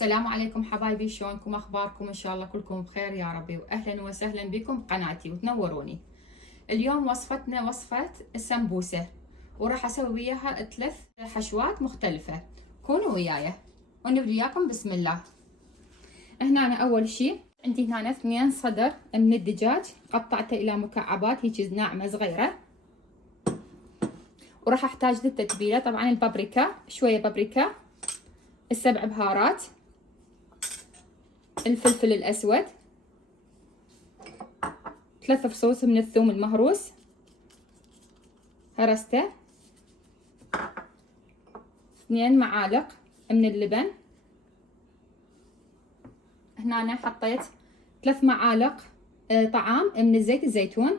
السلام عليكم حبايبي، شلونكم؟ اخباركم؟ ان شاء الله كلكم بخير يا ربي، واهلا وسهلا بكم بقناتي وتنوروني. اليوم وصفتنا وصفة السمبوسة، وراح اسوي وياها 3 حشوات مختلفة. كونوا وياي ونبدي وياكم. بسم الله. هنا أنا اول شي عندي هنا 2 صدر من الدجاج، قطعته الى مكعبات هيك ناعمة صغيرة. وراح احتاج للتتبيلة طبعا البابريكا، شوية بابريكا، ال7 بهارات، الفلفل الأسود، 3 فصوص من الثوم المهروس هرسته، 2 معالق من اللبن. هنا أنا حطيت 3 معالق طعام من زيت الزيتون.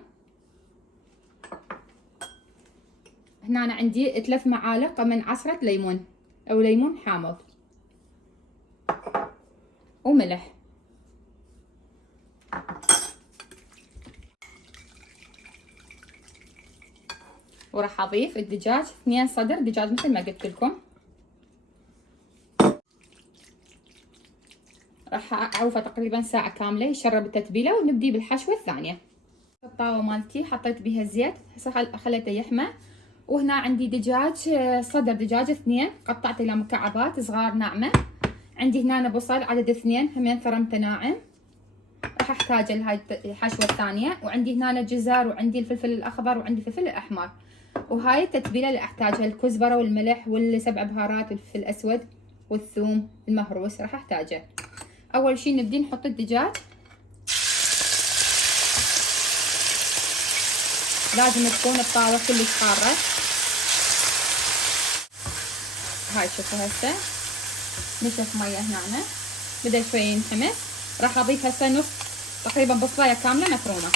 هنا أنا عندي 3 معالق من عصرة ليمون أو ليمون حامض، وملح. وراح اضيف الدجاج، 2 صدر دجاج مثل ما قلت لكم. راح اعوفه تقريبا ساعة كاملة يشرب التتبيلة، ونبدي بالحشوة الثانية. الطاوة مالتي حطيت بها الزيت، هسه خليته يحمى. وهنا عندي دجاج، صدر دجاج 2 قطعته الى مكعبات صغار ناعمة. عندي هنا بصل عدد 2 همين ثرمته ناعم، راح احتاجه لهاي الحشوة الثانية. وعندي هنا جزر، وعندي الفلفل الاخضر، وعندي الفلفل الاحمر. وهاي التتبيلة اللي احتاجها الكزبرة والملح وال7 بهارات والفلفل الاسود والثوم المهروس راح احتاجه. اول شي نبدي نحط الدجاج، لازم تكون الطاوة كلش حارة. هاي شوفوا هسه نشف مية هنا، بدأ شوي ينحمس. راح اضيف هسه نص تقريبا بصلاية كاملة مفرومة،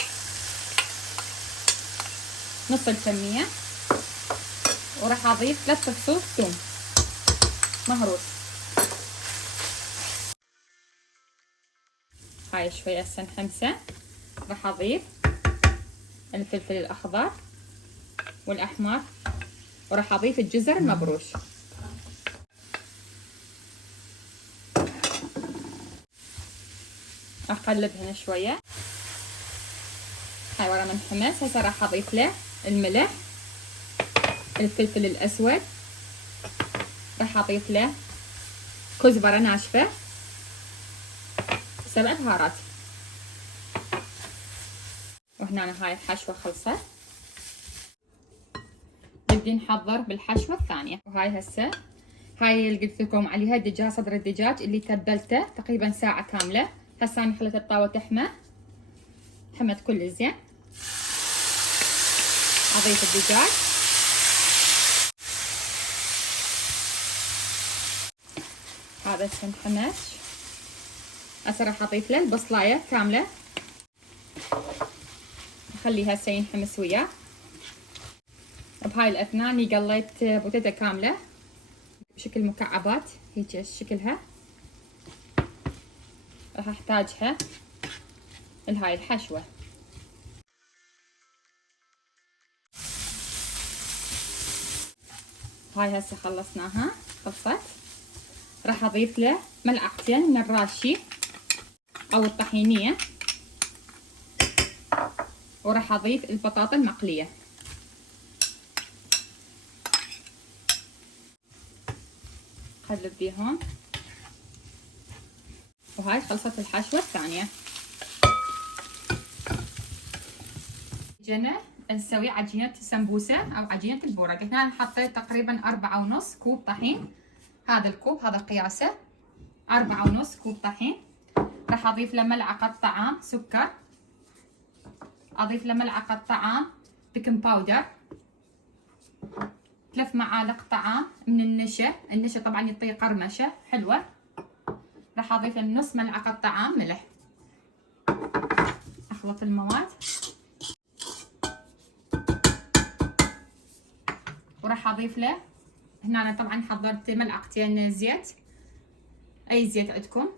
نص الكمية. وراح اضيف 3 فصوص ثوم مهروس. هاي شوي هسه نحمسه. راح اضيف الفلفل الاخضر والاحمر، وراح اضيف الجزر المبروش. اقلب هنا شويه. هاي ورا ما انحمس هسه راح اضيف له الملح، الفلفل الاسود، راح اضيف له كزبره ناشفه، 7 بهارات. وهنا هاي الحشوه خلصت، نبدي نحضر بالحشوه الثانيه. وهاي هسه هاي اللي قلت لكم عليها دجاج، صدر الدجاج اللي تبلته تقريبا ساعه كامله. هسه انا خليت الطاوه تحمى، حمت كل زين. اضيف الدجاج، هذا انحمس. هسه راح اضيف له البصلايه كامله، اخليه هسه ينحمس وياه. بهاي الاثناء اني قليت بوتيتا كامله بشكل مكعبات هيك شكلها، راح احتاجها لهاي الحشوه. هاي هسه خلصناها، خلصت. راح اضيف له ملعقتين من الراشي او الطحينيه، وراح اضيف البطاطا المقليه. قلب بيهم. وهاي خلصت الحشوه الثانيه. جينا نسوي عجينه السمبوسه او عجينه البورق. هنا حطيت تقريبا 4.5 كوب طحين. هذا الكوب هذا قياسه 4.5 كوب طحين. راح اضيف له ملعقه طعام سكر، اضيف له ملعقه طعام بيكنج باودر، 3 معالق طعام من النشا طبعا يعطي قرمشه حلوه. راح اضيف له نص ملعقه طعام ملح. اخلط المواد، وراح اضيف له هنا انا طبعا حضرت ملعقتين زيت، اي زيت عندكم.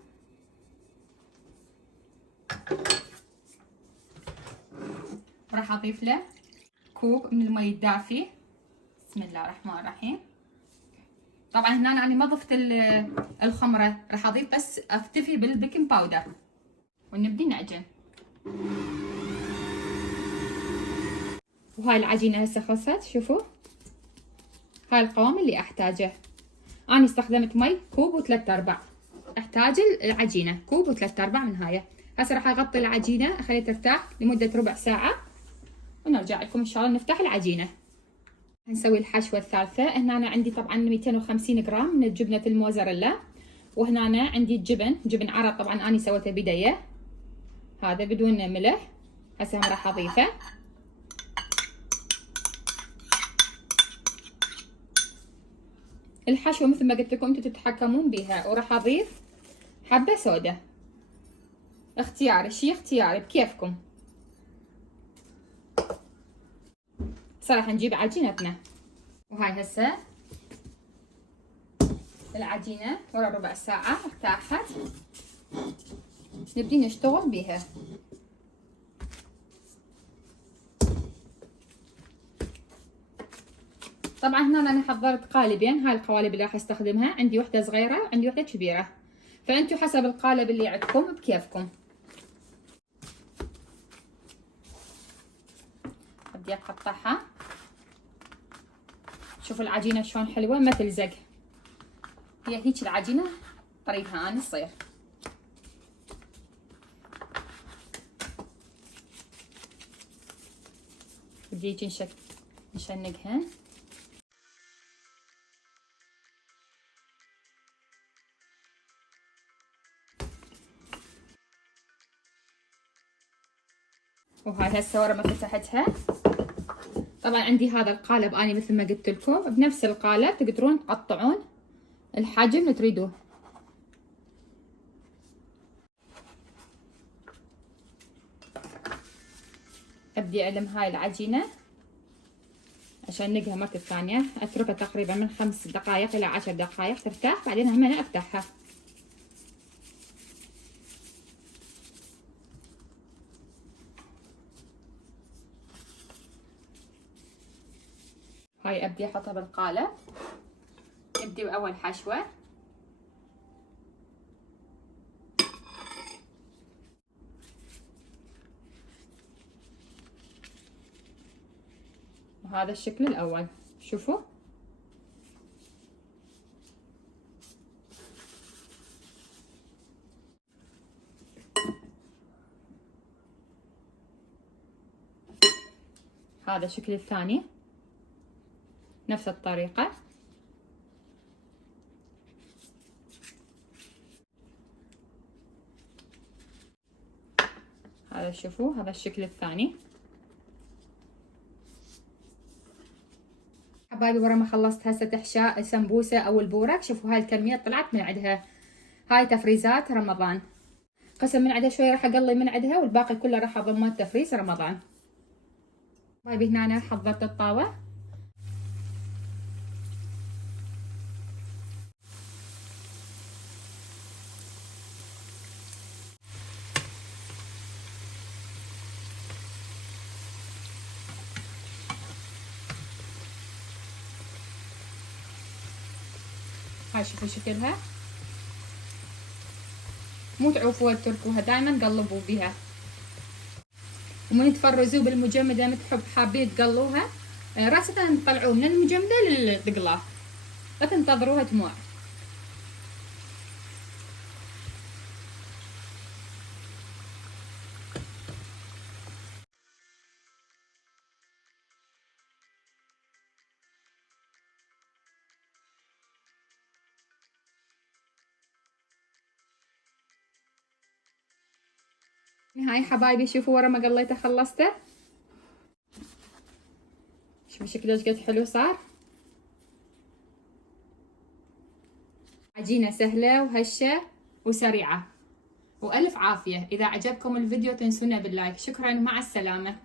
راح اضيف له كوب من المي الدافي. بسم الله الرحمن الرحيم. طبعا هنا انا ما ضفت الخمره، راح اضيف بس اكتفي بالبيكنج باودر ونبدي نعجن. وهاي العجينه هسه خلصت، شوفوا هاي القوام اللي احتاجه. انا استخدمت مي كوب و3/4، احتاج العجينه كوب و3/4 من هاي. هسه راح اغطي العجينه اخليها ترتاح لمده ربع ساعه ونرجع لكم ان شاء الله نفتح العجينه. نسوي الحشوه الثالثه. هنا أنا عندي طبعا 250 جرام من جبنه الموزاريلا، وهنا أنا عندي جبن عرض، طبعا انا سويته بديه هذا بدون ملح. هسه هم راح اضيفه. الحشوه مثل ما قلت لكم انتم تتحكمون بها. وراح اضيف حبه سودا، اختياري، شي اختياري بكيفكم. راح نجيب عجينتنا. وهاي هسه العجينه ورا ربع ساعه ارتاحت، نبدي نشتغل بيها. طبعا هنا انا حضرت قالبين، هاي القوالب اللي راح استخدمها، عندي وحده صغيره وعندي وحده كبيره، فانتوا حسب القالب اللي عندكم بكيفكم. ابدي اقطعها. شوفوا العجينه شلون حلوه ما تلزق، هي هيك العجينه طريقها انا تصير. بدي هيك نشنقها. وهاي هسه ورا ما فتحتها. طبعا عندي هذا القالب اني مثل ما قلت لكم، بنفس القالب تقدرون تقطعون الحجم اللي تريدوه. ابدي الم هاي العجينه عشان نقها مرة الثانيه، اتركها تقريبا من 5 دقائق الى 10 دقائق ترتاح، بعدين هم انا افتحها. هاي ابدي احطها بالقالب. نبدي باول حشوه. وهذا الشكل الاول، شوفوا هذا الشكل الثاني نفس الطريقة. هذا شوفوا هذا الشكل الثاني. حبايبي ورا ما خلصت هسه احشاء السمبوسة او البورك، شوفوا هاي الكمية طلعت من عندها. هاي تفريزات رمضان، قسم من عندها شوية راح اقلي من عندها والباقي كله راح اضمه تفريز رمضان. حبايبي هنا انا حضرت الطاوة. هاي شوفوا شكلها، مو تعوفوها تتركوها، دائما قلبوا بها. ومن تفرزوا بالمجمدة متحب حابين تقلوها راسة تطلعوه من المجمدة للقلاة، لا تنتظروها تموع. هاي حبايبي شوفوا ورا ما قليته خلصته، شوفوا شكله ايش قد حلو صار. عجينة سهلة وهشة وسريعة، وألف عافية. إذا عجبكم الفيديو تنسونا باللايك. شكرا، مع السلامة.